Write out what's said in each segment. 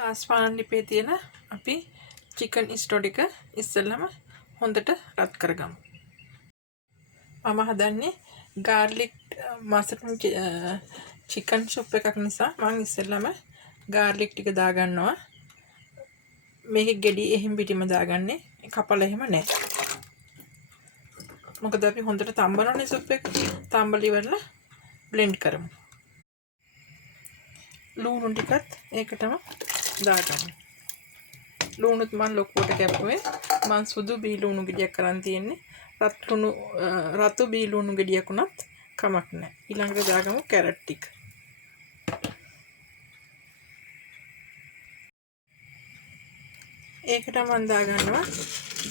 සාස්පාන් ලිපේ තියෙන අපි chicken store ටික ඉස්සෙල්ලම හොඳට රත් කරගමු. මම හදන්නේ ගාර්ලික් මස්ටර්ඩ් චිකන් සුප් එකක් නිසා මම ඉස්සෙල්ලම ගාර්ලික් ටික දාගන්නවා. මේකේ ගෙඩි එහෙම පිටිම දාගන්නේ. කපලා එහෙම නැහැ. මොකද අපි හොඳට තම්බනෝනේ සුප් එක. තම්බලා ඉවරලා බ්ලෙන්ඩ් කරමු. ලුණු ටිකත් ඒකටම දාගමු. ලුණුත් මම ලොකුවට කැපුවේ. මම සුදු බී ලුණු ගෙඩියක් කරන් තියෙන්නේ. රතු බී ලුණු ගෙඩියක් උනත් කමක් නැහැ. ඊළඟට දාගමු කැරට් ටික. ඒකට මම දාගන්නවා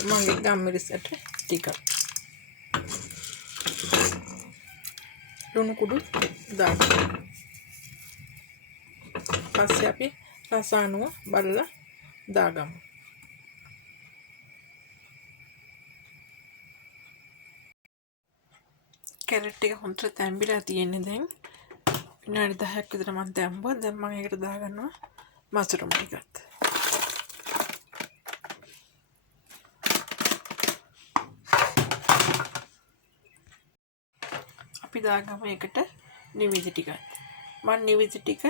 මගේ ගම්මිරිස් ඇට ටික. ලුණු කුඩු දාගමු. පස්සේ අපි රස අනුව බලලා දාගමු. කැරට් එක හොඳට තැම්බිලා තියෙන්නේ දැන්. විනාඩි 10ක් විතර මම තැම්බුවා. දැන් මම ඒකට දාගන්නවා මස්ටර්ඩ් ටිකත්. අපි දාගමු ඒකට නිවිදි ටිකක්. මම නිවිදි ටිකක්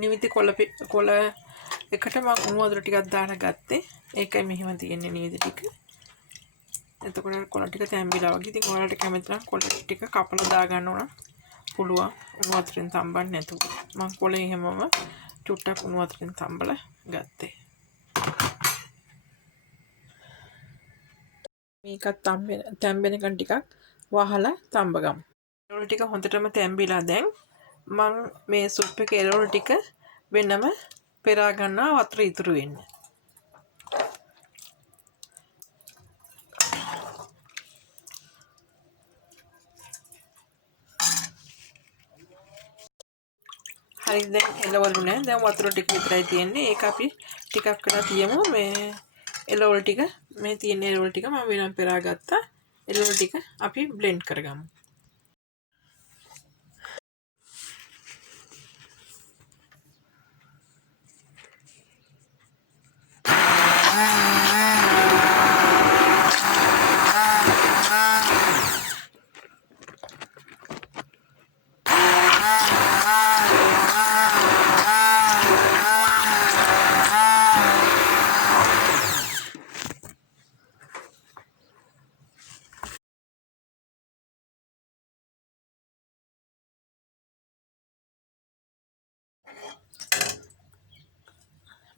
නිවිදි කොළ එකට මම උණු වතුර ටිකක් දාලා ගත්තේ. ඒකයි මෙහෙම තියෙන්නේ නිවිදි ටික. එතකොට කොළ ටික තැම්බිලා වගේ. ඉතින් ඔයාලට කැමති නම් කොළ ටික කපලා දාගන්න ඕන පුළුවන්. උණු වතුරෙන් තම්බන්න නැතුව. මම කොළේ හැමම චුට්ටක් උණු වතුරෙන් තම්බලා ගත්තේ. මේකත් තැම්බෙනකන් ටිකක් වහලා තම්බගමු. එළවලු ටික හොඳටම තැම්බිලා දැන් මම මේ සුප් එකේ එළවලු ටික වෙනම පෙරා ගන්නවා වතුර ඉතුරු වෙන්න. හරි දැන් එළවලු නෑ. දැන් වතුර ටික විතරයි තියෙන්නේ. ඒක අපි ටිකක් කරලා තියමු. මේ එළවලු ටික මේ තියෙන එළවලු ටික මම වෙනම පෙරා ගත්තා. එළවලු ටික අපි බ්ලෙන්ඩ් කරගමු.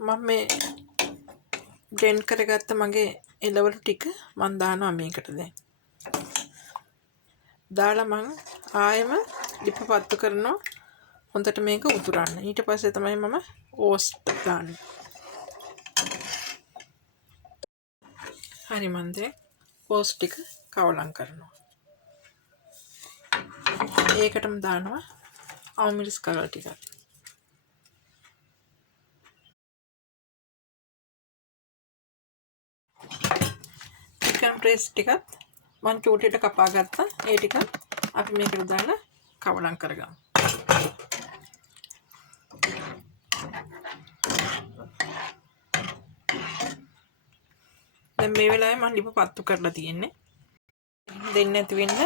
මම මේ බ්ලෙන්ඩ් කරගත්ත මගේ එළවලු ටික මම දානවා මේකට දැන්. දාලා මම ආයෙම ලිප පත්තු කරනවා හොඳට මේක උතුරන්න. ඊට පස්සේ තමයි මම ඕස්ට් දාන්නේ. හරි මම දැන් ඕස්ට් ටික කවලම් කරනවා. ඒකටම දානවා අවුමිරිස් කලර් ටිකක්. චිකන් බ්‍රෙස්ට් ටිකත් මම චූටියට කපා ගත්තා. ඒ ටික අපි මේකට දාලා කවලම් කරගමු. දැන් මේ වෙලාවේ මම ලිප පත්තු කරලා තියෙන්නේ. දෙන්නේ නැති වෙන්න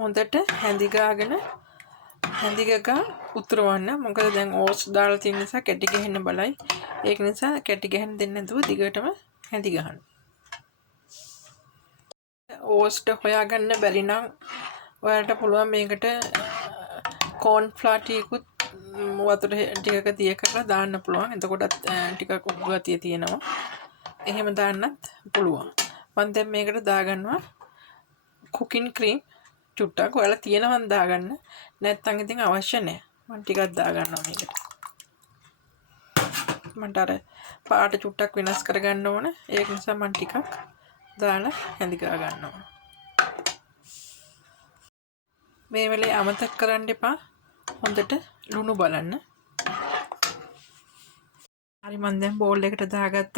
හොඳට හැඳිගගා උතුරවන්න. මොකද දැන් ඕස් දාලා තියෙන නිසා කැටි ගහන්න බලයි. ඒක නිසා කැටි ගහන්න දෙන්නේ නැතුව දිගටම හැඳි ගහන්න. ඕස්ට හොයාගන්න බැරි නම් ඔයාලට පුළුවන් මේකට කෝන් ෆ්ලාර් ටිකකුත් වතුර ටිකක තිය කරලා දාන්න පුළුවන්. එතකොටත් ටිකක් උගු ගතිය තියෙනවා. එහෙම දාන්නත් පුළුවන්. මම දැන් මේකට දාගන්නවා කුකින් ක්‍රීම් චුට්ටක්. ඔයාලා තියෙනවන් දාගන්න. නැත්නම් ඉතින් අවශ්‍ය නැහැ. මම ටිකක් දාගන්නවා මේකට. මන්ට අර පාට චුට්ටක් වෙනස් කරගන්න ඕන. ඒක නිසා මම ටිකක් දාලා හැඳිගා ගන්නවා. මේ වෙලේ අමතක කරන්න එපා හොඳට ලුණු බලන්න. හරි මම දැන් බෝල් එකට දාගත්ත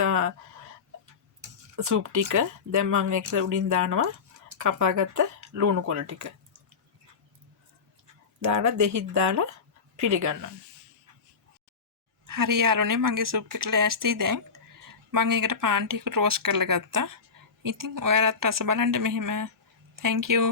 සූප් ටික දැන් මම ඒක උඩින් දානවා කපාගත්ත ලුණු කොළ ටික. දාලා දෙහිත් දාලා පිළිගන්නවා. හරි යාළුවනේ මගේ සුප් එක ලෑස්තියි දැන්. මම ඒකට පාන් ටික රෝස්ට් කරලා ගත්තා. ඉතින් ඔයාලත් රස බලන්න මෙහෙම. Thank you.